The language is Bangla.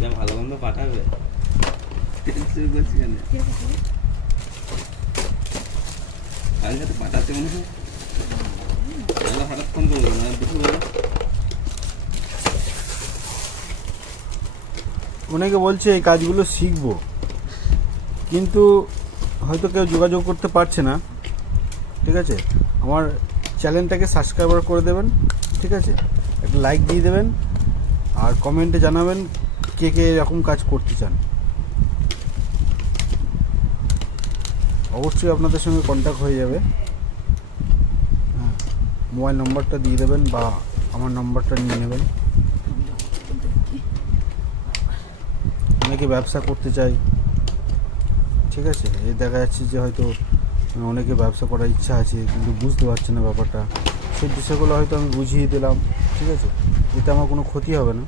যা ভালো মন্দ পাঠাবে শুরু করছি কেন কালকে তো পাঠাচ্ছে মনে হয় হঠাৎ ফোন করবো না কিছু বলো। অনেকে বলছে এই কাজগুলো শিখবো, কিন্তু হয়তো কেউ যোগাযোগ করতে পারছে না। ঠিক আছে, আমার চ্যানেলটাকে সাবস্ক্রাইবার করে দেবেন, ঠিক আছে, একটা লাইক দিয়ে দেবেন, আর কমেন্টে জানাবেন কে কে এরকম কাজ করতে চান। অবশ্যই আপনাদের সঙ্গে কন্ট্যাক্ট হয়ে যাবে। হ্যাঁ, মোবাইল নম্বরটা দিয়ে দেবেন বা আমার নম্বরটা নিয়ে নেবেন। অনেকে ব্যবসা করতে চাই, ঠিক আছে, এই দেখা যাচ্ছে যে হয়তো অনেকে ব্যবসা করার ইচ্ছা আছে কিন্তু বুঝতে পারছে না ব্যাপারটা, সেই বিষয়গুলো হয়তো আমি বুঝিয়ে দিলাম, ঠিক আছে, এতে আমার কোনো ক্ষতি হবে না।